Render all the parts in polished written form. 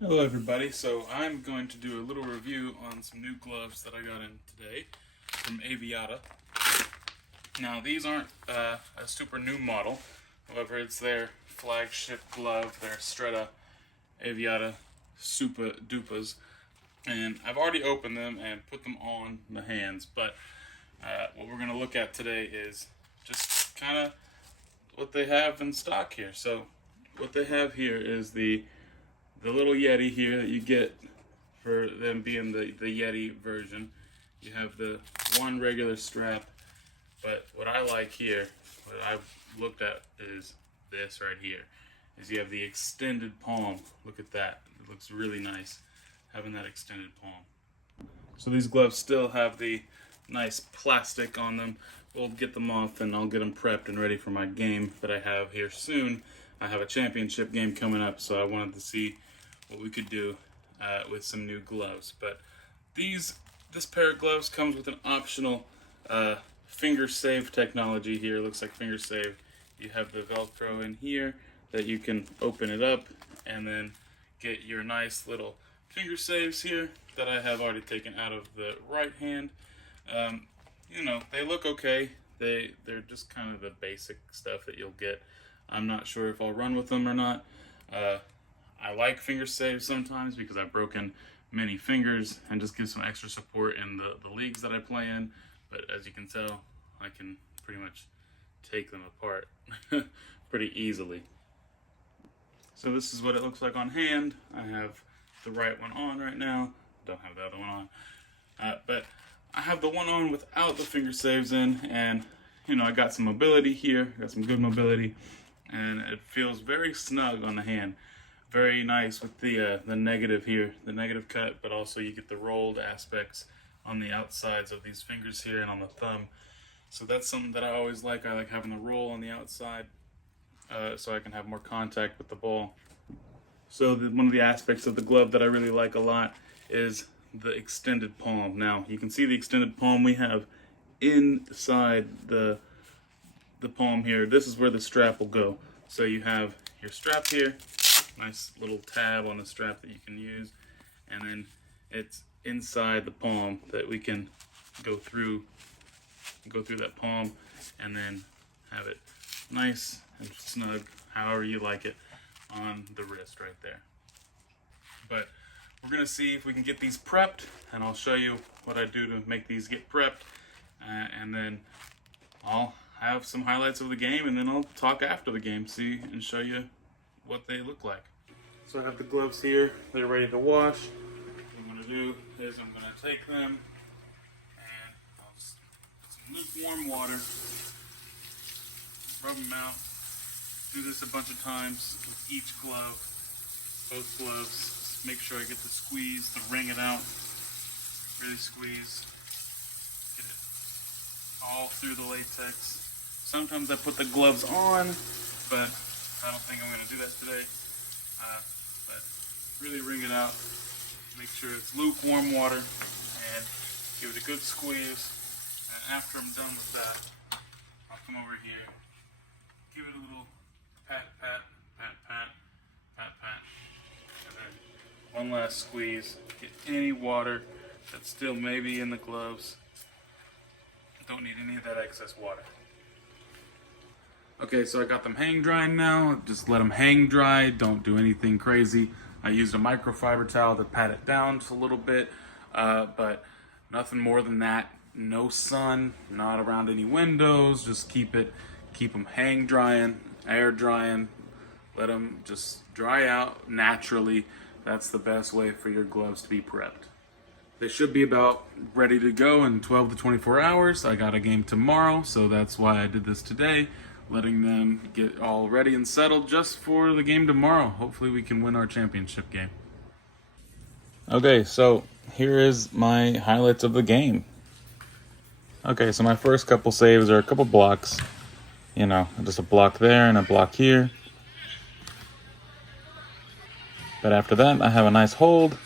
Hello everybody, so I'm going to do a little review on some new gloves that I got in today from Aviata. Now these aren't a super new model, however it's their flagship glove, their Stretta Aviata Supa Dupas. And I've already opened them and put them on the hands, but what we're going to look at today is just kind of what they have in stock here. So what they have here is the little Yeti here that you get for them being the Yeti version. You have the one regular strap, but what I like here, what I've looked at is this right here, is you have the extended palm. Look at that, it looks really nice having that extended palm. So these gloves still have the nice plastic on them. We'll get them off and I'll get them prepped and ready for my game that I have here soon. I have a championship game coming up, so I wanted to see what we could do with some new gloves. But this pair of gloves comes with an optional finger save technology here. It looks like finger save. You have the Velcro in here that you can open it up and then get your nice little finger saves here that I have already taken out of the right hand. You know, they look okay. They're just kind of the basic stuff that you'll get. I'm not sure if I'll run with them or not. I like finger saves sometimes because I've broken many fingers and just give some extra support in the leagues that I play in. But as you can tell, I can pretty much take them apart pretty easily. So this is what it looks like on hand. I have the right one on right now. Don't have the other one on. But I have the one on without the finger saves in, and you know, I got some mobility here, got some good mobility, and it feels very snug on the hand. Very nice with the negative here, the negative cut, but also you get the rolled aspects on the outsides of these fingers here and on the thumb. So that's something that I always like. I like having the roll on the outside so I can have more contact with the ball. So one of the aspects of the glove that I really like a lot is the extended palm. Now you can see the extended palm we have inside the palm here. This is where the strap will go. So you have your strap here, nice little tab on the strap that you can use, and then it's inside the palm that we can go through that palm and then have it nice and snug however you like it on the wrist right there. But we're gonna see if we can get these prepped, and I'll show you what I do to make these get prepped, and then I'll have some highlights of the game, and then I'll talk after the game, see and show you what they look like. So I have the gloves here, they're ready to wash. What I'm gonna do is I'm gonna take them and I'll just put some lukewarm water, rub them out. Do this a bunch of times with each glove, both gloves. Make sure I get the squeeze to wring it out. Really squeeze. Get it all through the latex. Sometimes I put the gloves on, but I don't think I'm going to do that today. But really wring it out. Make sure it's lukewarm water and give it a good squeeze. And after I'm done with that, I'll come over here, give it a little pat, pat, pat, pat, pat, pat, and then one last squeeze. Get any water that's still maybe in the gloves. Don't need any of that excess water. Okay, so I got them hang drying now. Just let them hang dry. Don't do anything crazy. I used a microfiber towel to pat it down just a little bit, but nothing more than that. No sun, not around any windows. Just keep them hang drying, air drying. Let them just dry out naturally. That's the best way for your gloves to be prepped. They should be about ready to go in 12 to 24 hours. I got a game tomorrow, so that's why I did this today, letting them get all ready and settled just for the game tomorrow. Hopefully we can win our championship game. Okay, so here is my highlights of the game. Okay, so my first couple saves are a couple blocks. You know, just a block there and a block here. But after that, I have a nice hold.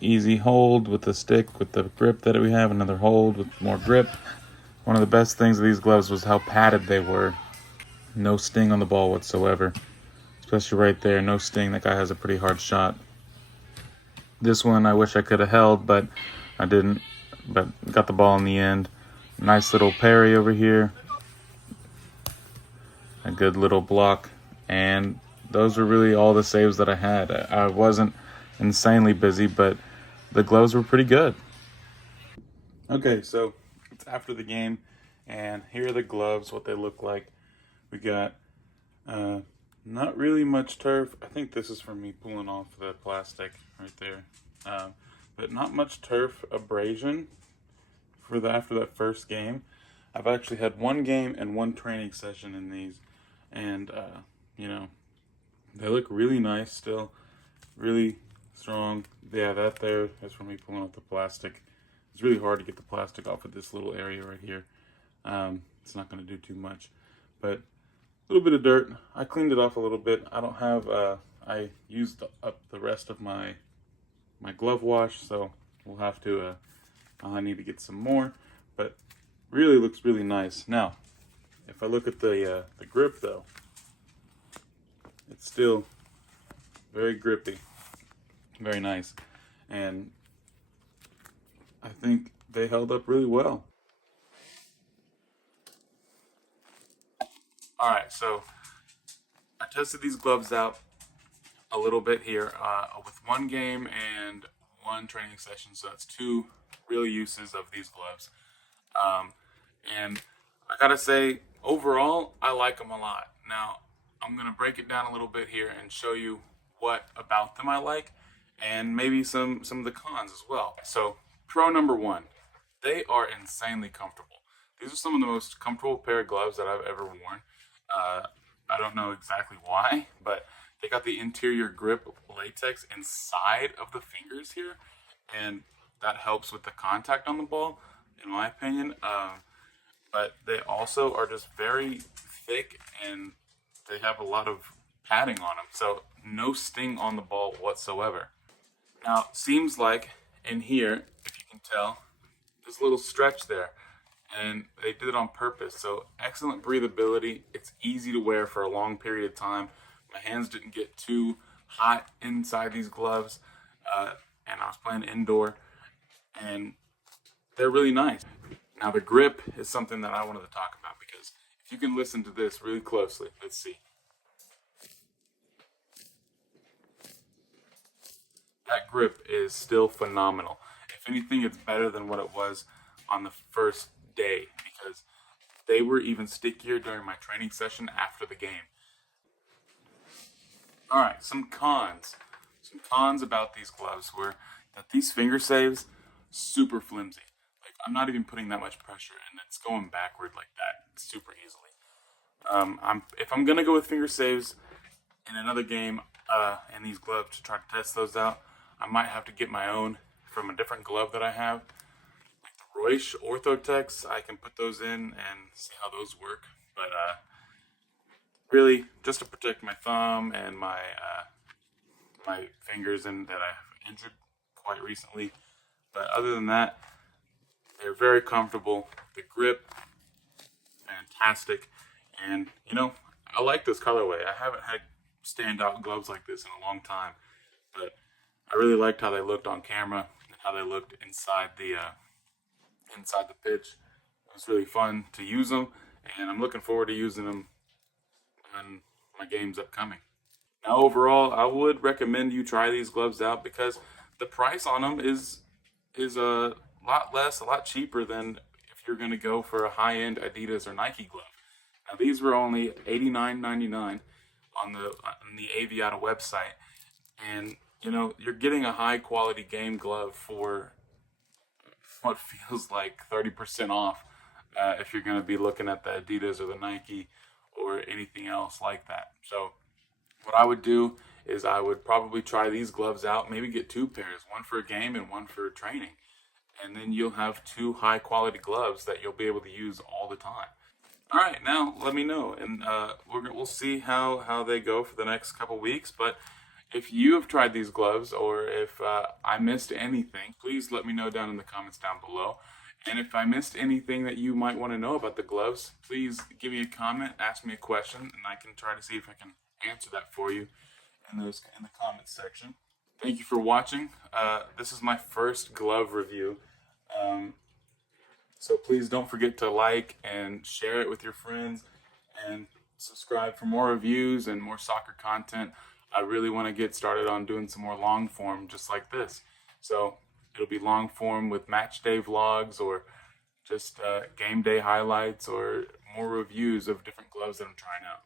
Easy hold with the stick, with the grip that we have. Another hold with more grip. One of the best things of these gloves was how padded they were. No sting on the ball whatsoever. Especially right there, no sting. That guy has a pretty hard shot. This one I wish I could have held, but I didn't. But got the ball in the end. Nice little parry over here. A good little block. And those were really all the saves that I had. I wasn't insanely busy, but the gloves were pretty good. Okay, so it's after the game, and here are the gloves, what they look like. We got not really much turf. I think this is from me pulling off the plastic right there. But not much turf abrasion for after that first game. I've actually had one game and one training session in these, and you know, they look really nice still, really strong. Yeah, that there is from me pulling off the plastic. It's really hard to get the plastic off of this little area right here. It's not going to do too much, but a little bit of dirt. I cleaned it off a little bit. I don't have, I used up the rest of my glove wash, so we'll have to, I need to get some more, but really looks really nice. Now, if I look at the grip though, it's still very grippy, very nice, and I think they held up really well. All right, so I tested these gloves out a little bit here with one game and one training session, so that's two real uses of these gloves. Um, and I gotta say, overall, I like them a lot. Now, I'm gonna break it down a little bit here and show you what about them I like, and maybe some of the cons as well. So, pro number one, they are insanely comfortable. These are some of the most comfortable pair of gloves that I've ever worn. Uh, I don't know exactly why, but they got the interior grip latex inside of the fingers here, and that helps with the contact on the ball, in my opinion. But they also are just very thick, and they have a lot of padding on them, so no sting on the ball whatsoever. Now, it seems like in here, if you can tell, there's a little stretch there, and they did it on purpose. So excellent breathability. It's easy to wear for a long period of time. My hands didn't get too hot inside these gloves, and I was playing indoor, and they're really nice. Now the grip is something that I wanted to talk about, because if you can listen to this really closely, let's see. That grip is still phenomenal. If anything, it's better than what it was on the first day, because they were even stickier during my training session after the game. All right, some cons. Some cons about these gloves were that these finger saves, super flimsy. Like, I'm not even putting that much pressure, and it's going backward like that super easily. If I'm gonna go with finger saves in another game, in these gloves to try to test those out, I might have to get my own from a different glove that I have, like the Reusch Orthotex. I can put those in and see how those work, but really just to protect my thumb and my fingers, and that I've injured quite recently. But other than that, they're very comfortable. The grip, fantastic, and I like this colorway. I haven't had standout gloves like this in a long time, but I really liked how they looked on camera and how they looked inside the pitch. It was really fun to use them, and I'm looking forward to using them on my games upcoming. Now, overall, I would recommend you try these gloves out, because the price on them is a lot less, a lot cheaper than if you're going to go for a high-end Adidas or Nike glove. Now, these were only $89.99 on the Aviata website, and you're getting a high-quality game glove for what feels like 30% off, if you're going to be looking at the Adidas or the Nike or anything else like that. So what I would do is I would probably try these gloves out, maybe get two pairs, one for a game and one for training. And then you'll have two high quality gloves that you'll be able to use all the time. All right, now let me know, and we'll see how they go for the next couple weeks. But if you have tried these gloves, or if I missed anything, please let me know down in the comments down below. And if I missed anything that you might want to know about the gloves, please give me a comment, ask me a question, and I can try to see if I can answer that for you in the comments section. Thank you for watching. This is my first glove review. Um, so please don't forget to like and share it with your friends and subscribe for more reviews and more soccer content. I really want to get started on doing some more long form just like this. So it'll be long form with match day vlogs or just game day highlights or more reviews of different gloves that I'm trying out.